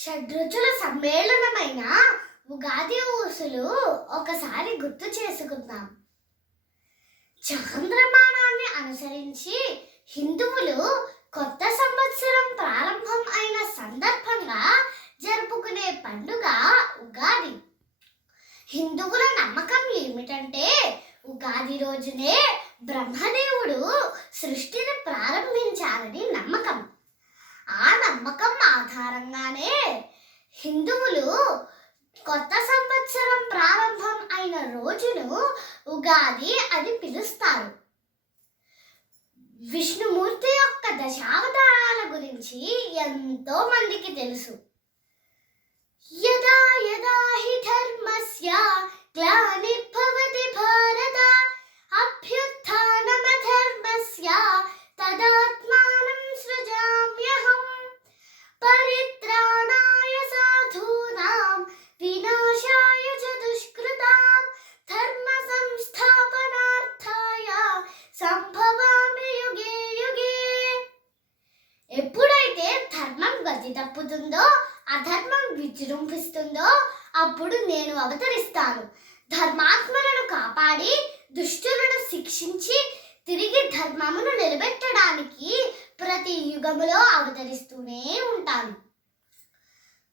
షడ్రుచుల సమ్మేళనమైన ఉగాది ఊసులు ఒకసారి గుర్తు చేసుకుందాం. చాంద్రమానాన్ని అనుసరించి హిందువులు కొత్త సంవత్సరం ప్రారంభం అయిన సందర్భంగా జరుపుకునే పండుగ ఉగాది. హిందువుల నమ్మకం ఏమిటంటే ఉగాది రోజునే బ్రహ్మదేవుడు సృష్టిని ప్రారంభించారని నమ్మకం. ఆ నమ్మకం ఆధారంగానే హిందువులు కొత్త సంవత్సరం ప్రారంభం అయిన రోజును ఉగాది అని పిలుస్తారు. విష్ణుమూర్తి యొక్క దశావతారాల గురించి ఎంతో మందికి తెలుసు. యదా యదా హి ధర్మస్య గ్లానిర్భవతి భారత అభ్యుత్థానమధర్మస్య తదాత్మానం సృజామ్యహం పరిత్రాణాయ సాధూనాం వినాశాయ చ దుష్కృతాం ధర్మ సంస్థాపనార్థాయ సంభవామి యుగే యుగే. ఎప్పుడైతే ధర్మం గతి తప్పుతుందో, అధర్మం విజృంభిస్తుందో అప్పుడు నేను అవతరిస్తాను. ధర్మాత్మలను కాపాడి దుష్టులను శిక్షించి తిరిగి ధర్మమును నిలబెట్టడానికి ప్రతి యుగములో అవతరిస్తూనే ఉంటాను.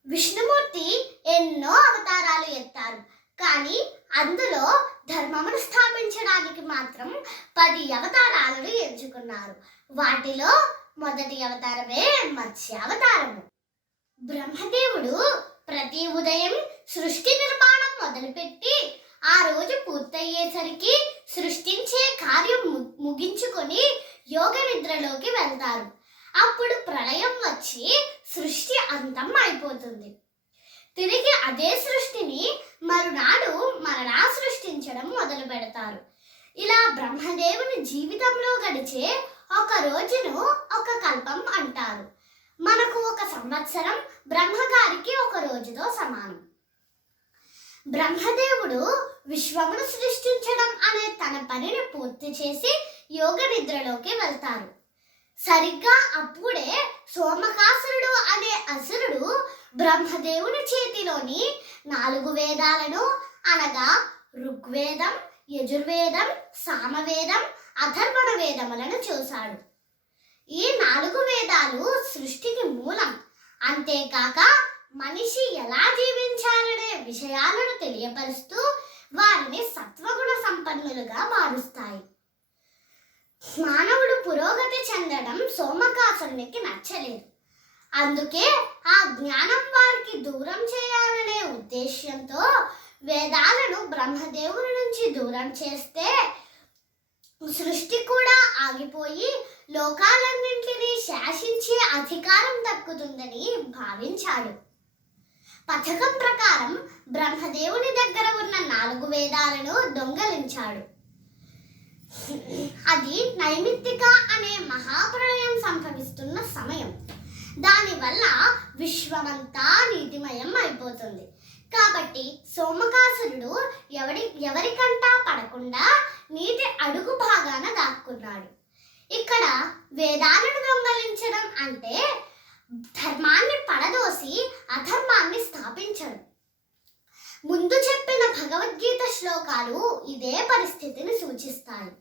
విష్ణుమూర్తి ఎన్నో అవతారాలు ఎత్తారు, కానీ అందులో ధర్మమును స్థాపించడానికి మాత్రం 10 అవతారాలను ఎంచుకున్నారు. వాటిలో మొదటి అవతారమే మత్స్యావతారము. బ్రహ్మదేవుడు ప్రతి ఉదయం సృష్టి నిర్మాణం మొదలుపెట్టి ఆ రోజు పూర్తయ్యేసరికి సృష్టించే కార్యం ముగించుకొని యోగ నిద్రలోకి వెళ్తారు. అప్పుడు ప్రళయం వచ్చి సృష్టి అంతం అయిపోతుంది. తిరిగి అదే సృష్టిని మరునాడు మరలా సృష్టించడం మొదలు పెడతారు. ఇలా బ్రహ్మదేవుని జీవితంలో గడిచే ఒక రోజును ఒక కల్పం అంటారు. మనకు ఒక సంవత్సరం బ్రహ్మగారికి ఒక రోజుతో సమానం. బ్రహ్మదేవుడు విశ్వమును సృష్టించడం అనే తన పనిని పూర్తి చేసి యోగ నిద్రలోకి వెళ్తారు. సరిగ్గా అప్పుడే సోమకాసురుడు అనే అసురుడు బ్రహ్మదేవుని చేతిలోని 4 వేదాలను అనగా ఋగ్వేదం, యజుర్వేదం, సామవేదం, అథర్వణ వేదములను చూశాడు. ఈ 4 వేదాలు సృష్టికి మూలం. అంతేకాక మనిషి ఎలా జీవించాలనే విషయాలను తెలియపరుస్తూ వారిని సత్వగుణ సంపన్నులుగా మారుస్తాయి. మానవుడు పురోగతి చెందడం సోమకాసురునికి నచ్చలేదు. అందుకే ఆ జ్ఞానం వారికి దూరం చేయాలనే ఉద్దేశ్యంతో వేదాలను బ్రహ్మదేవుని నుంచి దూరం చేస్తే సృష్టి కూడా ఆగిపోయి లోకాలన్నింటినీ శాసించే అధికారం దక్కుతుందని భావించాడు. పథకం ప్రకారం బ్రహ్మదేవుని దగ్గర ఉన్న 4 వేదాలను దొంగలించాడు. అది నైమిత్తిక అనే మహాప్రళయం సంభవిస్తున్న సమయం. దానివల్ల విశ్వమంతా నీతిమయం అయిపోతుంది. కాబట్టి సోమకాసురుడు ఎవరికంటా పడకుండా నీటి అడుగు భాగాన దాక్కున్నాడు. ఇక్కడ వేదాలను దొంగలించడం అంటే ధర్మాన్ని పడదోసి అధర్మాన్ని స్థాపించడం. ముందు చెప్పిన భగవద్గీత శ్లోకాలు ఇదే పరిస్థితిని సూచిస్తాయి.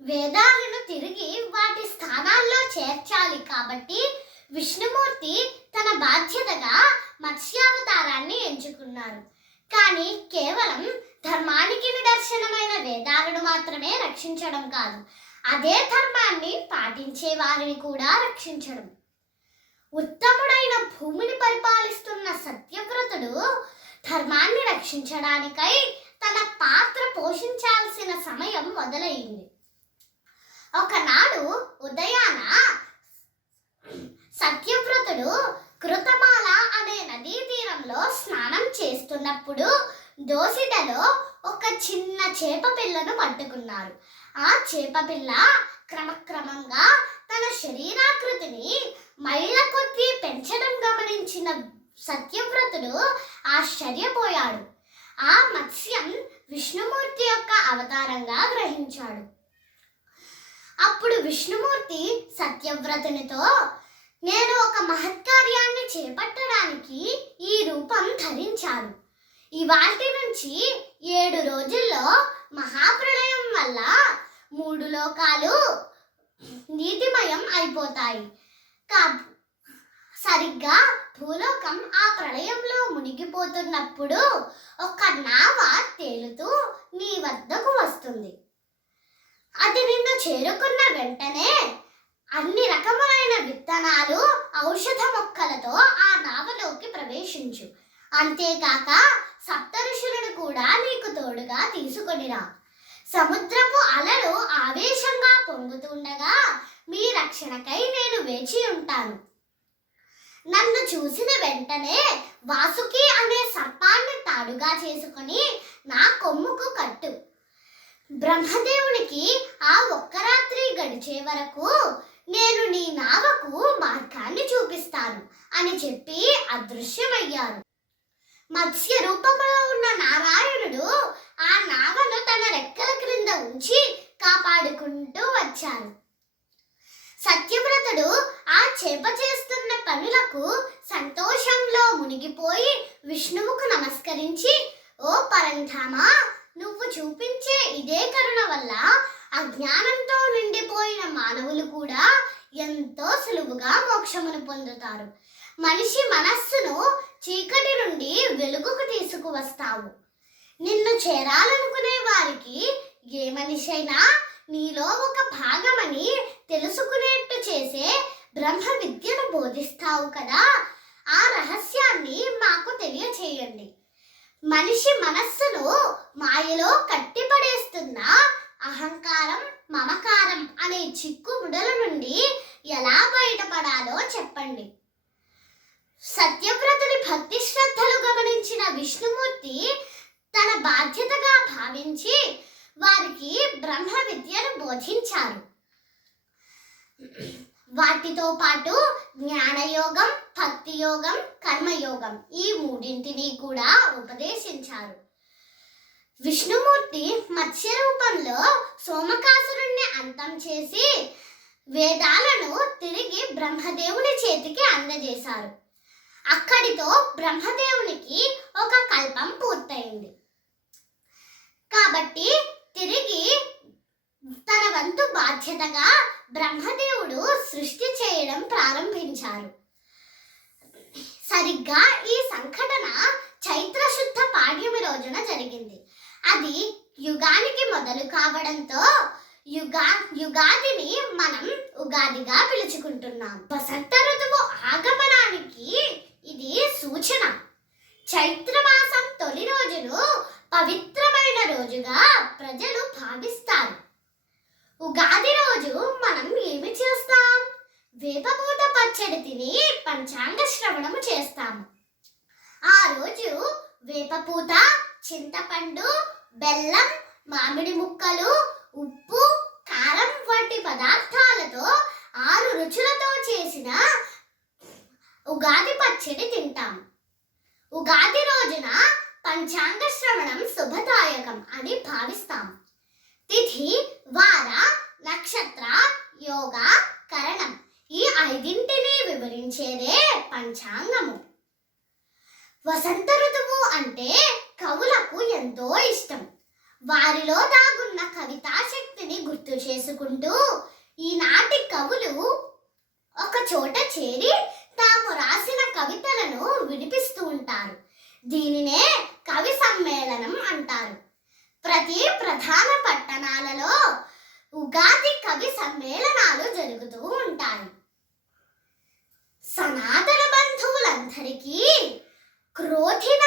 వేదాలను తిరిగి వాటి స్థానాల్లో చేర్చాలి కాబట్టి విష్ణుమూర్తి తన బాధ్యతగా మత్స్యావతారాన్ని ఎంచుకున్నారు. కానీ కేవలం ధర్మానికి నిదర్శనమైన వేదాలను మాత్రమే రక్షించడం కాదు, అదే ధర్మాన్ని పాటించే వారిని కూడా రక్షించడం. ఉత్తముడైన భూమిని పరిపాలిస్తున్న సత్యవ్రతుడు ధర్మాన్ని రక్షించడానికై తన పాత్ర పోషించాల్సిన సమయం మొదలైంది. ఒకనాడు ఉదయాన సత్యవ్రతుడు కృతమాల అనే నదీ తీరంలో స్నానం చేస్తున్నప్పుడు దోసిడలో ఒక చిన్న చేప పిల్లను పట్టుకున్నారు. ఆ చేప పిల్ల క్రమక్రమంగా తన శరీరాకృతిని మైళ్ళ కొద్దీ పెంచడం గమనించిన సత్యవ్రతుడు ఆశ్చర్యపోయాడు. ఆ మత్స్యం విష్ణుమూర్తి యొక్క అవతారంగా గ్రహించాడు. అప్పుడు విష్ణుమూర్తి సత్యవ్రతునితో, నేను ఒక మహత్కార్యాన్ని చేపట్టడానికి పర్వదినానికి ఈ రూపం ధరించారు. ఇవాల్టి నుంచి 7 రోజుల్లో మహాప్రళయం వల్ల 3 లోకాలు నీటిమయం అయిపోతాయి. సరిగ్గా భూలోకం ఆ ప్రళయంలో మునిగిపోతున్నప్పుడు ఒక నావ తేలుతూ నీ వద్దకు వస్తుంది. అది నిన్ను చేరుకున్న వెంటనే అన్ని రకములైన విత్తనాలు, ఔషధ మొక్కలతో ఆ నావలోకి ప్రవేశించు. అంతేకాక సప్తఋషులను కూడా నీకు తోడుగా తీసుకొనిరా. సముద్రపు అలలు ఆవేశంగా పొంగుతుండగా మీ రక్షణకై నేను వేచి ఉంటాను. నన్ను చూసిన వెంటనే వాసుకి అనే సర్పాన్ని తాడుగా చేసుకుని నా కొమ్ముకు కట్టు. బ్రహ్మదేవునికి ఆ ఒక్క రాత్రి గడిచే వరకు నేను నీ నావకు మార్గాన్ని చూపిస్తాను అని చెప్పి అదృశ్యమయ్యారు. మత్స్య రూపంలో ఉన్న నారాయణుడు ఆ నావను తన రెక్కల క్రింద ఉంచి కాపాడుకుంటూ వచ్చారు. సత్యవ్రతుడు ఆ చేప చేస్తున్న పనులకు సంతోషంలో మునిగిపోయి విష్ణువుకు నమస్కరించి, ఓ పరంధామ, నువ్వు చూపించే ఇదే కరుణ వల్ల అజ్ఞానంతో నిండిపోయిన మానవులు కూడా ఎంతో సులువుగా మోక్షమును పొందుతారు. మనిషి మనస్సును చీకటి నుండి వెలుగుకు తీసుకువస్తావు. నిన్ను చేరాలనుకునే వారికి ఏ మనిషైనా నీలో ఒక భాగమని తెలుసుకునేట్టు చేసే బ్రహ్మ విద్యను బోధిస్తావు కదా, ఆ రహస్యాన్ని మాకు తెలియచేయండి. మనిషి మనస్సును మాయలో కట్టిపడేస్తున్న అహంకారం, మమకారం అనే చిక్కుముడల నుండి ఎలా బయటపడాలో చెప్పండి. సత్యవ్రతుడి భక్తి శ్రద్ధలు గమనించిన విష్ణుమూర్తి తన బాధ్యతగా భావించి వారికి బ్రహ్మ విద్యను బోధించారు. వాటితో పాటు జ్ఞానయోగం, భక్తి యోగం, కర్మయోగం ఈ మూడింటిని కూడా ఉపదేశించారు. విష్ణుమూర్తి మత్స్య రూపంలో సోమకాసురుణ్ణి అంతం చేసి వేదాలను తిరిగి బ్రహ్మదేవుని చేతికి అందజేశారు. అక్కడితో బ్రహ్మదేవునికి ఒక కల్పం పూర్తయింది. కాబట్టి తిరిగి తన వంతు బాధ్యతగా బ్రహ్మదేవుడు సృష్టి చేయడం ప్రారంభించారు. సరిగ్గా ఈ సంఘటన చైత్ర శుద్ధ పాడ్యమి రోజున జరిగింది. అది యుగానికి మొదలు కావడంతో యుగాదిని మనం ఉగాదిగా పిలుచుకుంటున్నాం. వసంత ఋతువు ఆగమనానికి ఇది సూచన. చైత్రమాసం తొలి రోజును పవిత్రమైన రోజుగా ప్రజలు భావిస్తారు. ఉగాది రోజు మనం ఏమి చేస్తాం? వేపపూత పచ్చడి తిని పంచాంగ శ్రవణము చేస్తాము. ఆ రోజు వేపపూత, చింతపండు, బెల్లం, మామిడి ముక్కలు, ఉప్పు, కారం వంటి పదార్థాలతో 6 రుచులతో చేసిన ఉగాది పచ్చడి తింటాం. ఉగాది రోజున పంచాంగ శ్రవణం శుభదాయకం అని భావిస్తాం. తిథి, వార, నక్షత్ర, యోగ, కరణం ఈ 5ంటిని వివరించేదే పంచాంగము. వసంత ఋతువు అంటే కవులకు ఎంతో ఇష్టం. వారిలో దాగున్న కవితా శక్తిని గుర్తు చేసుకుంటూ ఈనాటి కవులు ఒక చోట చేరి తాము రాసిన కవితలను వినిపిస్తూ ఉంటారు. దీనినే కవి సమ్మేళనం అంటారు. ప్రతి ప్రధాన పట్టణాలలో ఉగాది కవి సమ్మేళనాలు జరుగుతూ ఉంటాయి. సనాతన బంధువులందరికీ క్రోధిన